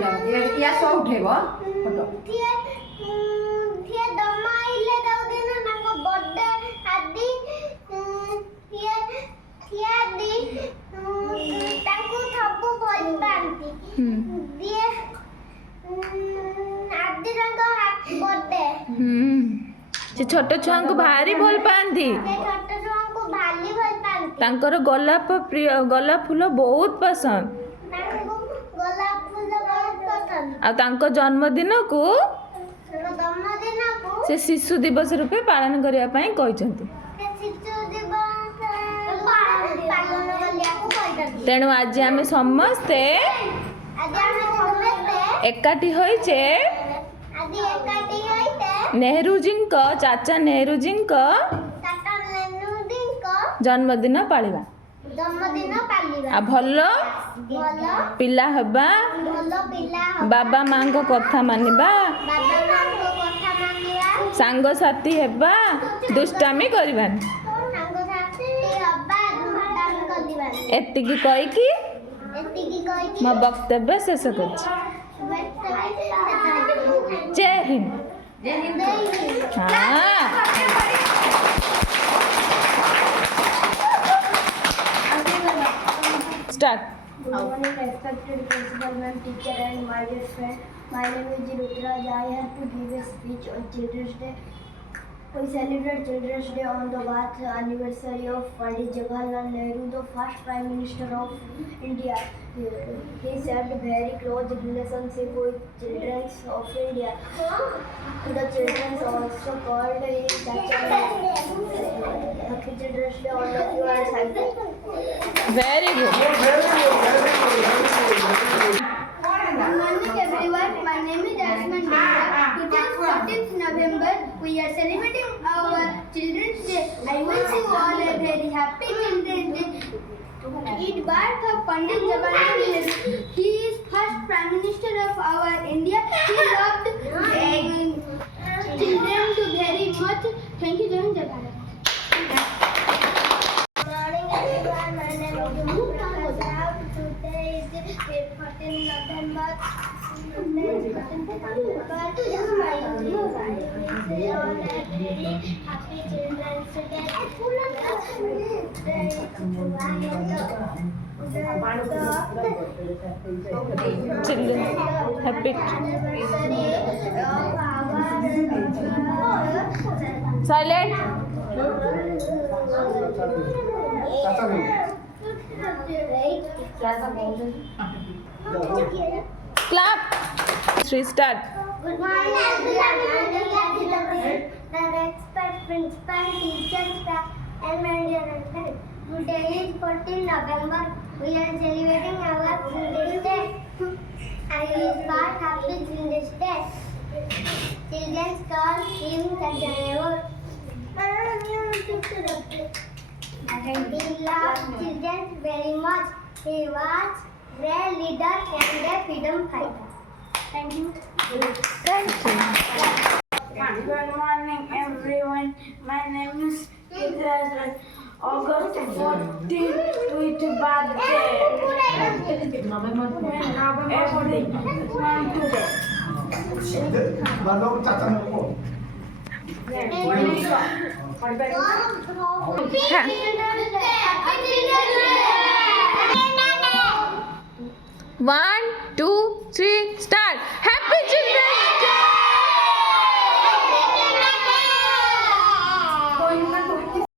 या सो उठेबो फोटो थिए दमा आइले दाउ दिन नाको बर्थडे आदि थिए थिए दी ताकू थपु भल पांती दिए आदि रंग हैप्पी बर्थडे से छोट छुआ को भारी भल पाती छोट छुआ को भाली भल पांती तांकर गोलाप प्रिय गोलाप फूल बहुत पसंद ताकू गोलाप फूल बहुत पसंद आ तांको जन्मदिन को जन्मदिन को से शिशु दिवस रूपे पालन करने कहते शिशु दिवस पालन करलिया को कहते तेणु आज आम समस्ते आज हम समस्ते एकाठी होइचे आज एकाठी होइते नेहरू जी चाचा नेहरू जी टाटा नेहरू को जन्मदिन पालिबा जन्मदिन पालिबा आ भल भल पिला हबा भल पिला बाबा माँ को कथा मानिबा बाबा मां को कथा मानिबा सांग साथी हेबा दुष्टामी करबानी सांग साथी हबा दुष्टामी करदिबा एतिकी कहिकी एतिकी कहि मो वक्तव्य शेष कर जय हिंद हाँ start Good morning, respected principal, ma'am, teacher, and my dear friend. My name is Rutraj. I have to give a speech on Children's Day. We celebrate Children's Day on the birth anniversary of Pandit Jawaharlal Nehru, the first Prime Minister of India. He had very close relationship with children of India. The children also called him Chacha Nehru. Happy Children's Day, all of you are excited. Very good Good morning everyone, my name is Asman Mehra. Today is 14th November. We are celebrating our Children's Day. I wish you all a very happy Children's Day. It birth of Pandit Jawaharlal Nehru. He is first Prime Minister of our India. He loved children to very much. Thank you, Jai Jawaharlal. Good morning everyone, my name is Prakash. Today is 14th November. Happy Children's Day. Children happy silent clap three start Good morning, everyone. The respect principal, teachers, staff, and my dear friends. Today is 14 November. We are celebrating our Children's Day. I wish God happy Children's Day. Children call him Chacha Nehru. We love children very much. He was their leader and their freedom fighter. Thank you. Thank you Good morning, everyone. My name is Kitraj. August 14th, with birthday. Everyone today. One two three start happy